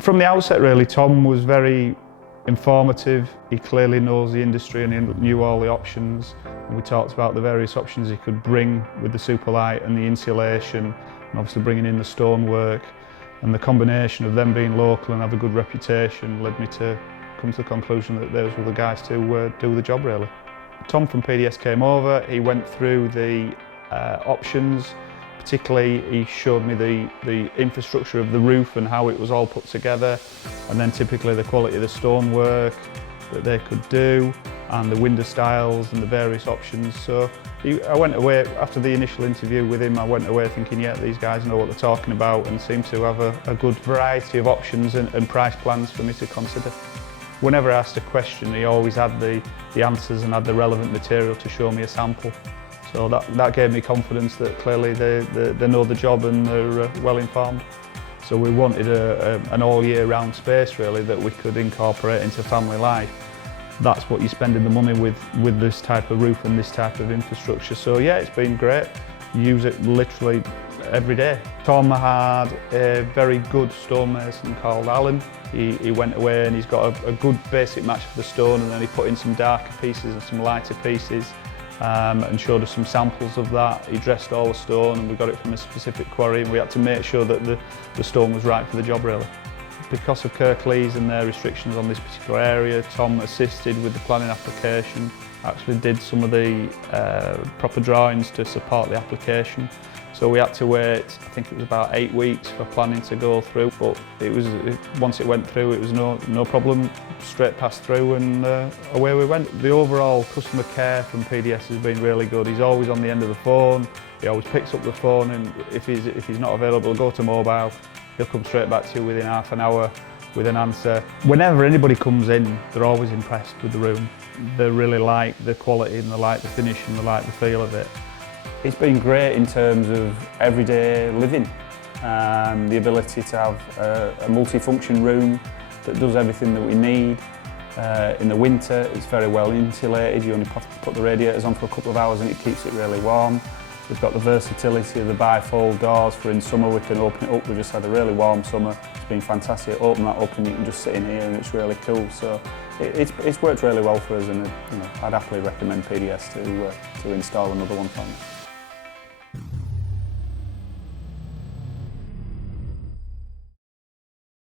From the outset really, Tom was very informative. He clearly knows the industry and he knew all the options. And we talked about the various options he could bring with the SupaLite and the insulation, and obviously bringing in the stonework. And the combination of them being local and have a good reputation led me to come to the conclusion that those were the guys to do the job really. Tom from PDS came over, he went through the options. Particularly, he showed me the infrastructure of the roof and how it was all put together, and then typically the quality of the stonework that they could do, and the window styles and the various options. So I went away, after the initial interview with him, I went away thinking, yeah, these guys know what they're talking about and seem to have a good variety of options and price plans for me to consider. Whenever I asked a question, he always had the answers and had the relevant material to show me a sample. So that gave me confidence that clearly they know the job and they're well informed. So we wanted an all year round space really that we could incorporate into family life. That's what you're spending the money with this type of roof and this type of infrastructure. So yeah, it's been great. Use it literally every day. Tom had a very good stonemason called Alan. He went away and he's got a good basic match for the stone, and then he put in some darker pieces and some lighter pieces. And showed us some samples of that. He dressed all the stone and we got it from a specific quarry, and we had to make sure that the stone was right for the job really. Because of Kirklees and their restrictions on this particular area, Tom assisted with the planning application, actually did some of the proper drawings to support the application. So we had to wait, I think it was about 8 weeks for planning to go through, but once it went through it was no problem, straight passed through, and away we went. The overall customer care from PDS has been really good. He's always on the end of the phone, he always picks up the phone, and if he's not available, go to mobile, he'll come straight back to you within half an hour with an answer. Whenever anybody comes in, they're always impressed with the room. They really like the quality and they like the finish and they like the feel of it. It's been great in terms of everyday living, the ability to have a multi-function room that does everything that we need. In the winter it's very well insulated, you only put the radiators on for a couple of hours and it keeps it really warm. We've got the versatility of the bifold doors for in summer we can open it up. We just had a really warm summer, it's been fantastic. Open that up and you can just sit in here and it's really cool. So it's worked really well for us, and I'd happily recommend PDS to install another one for me.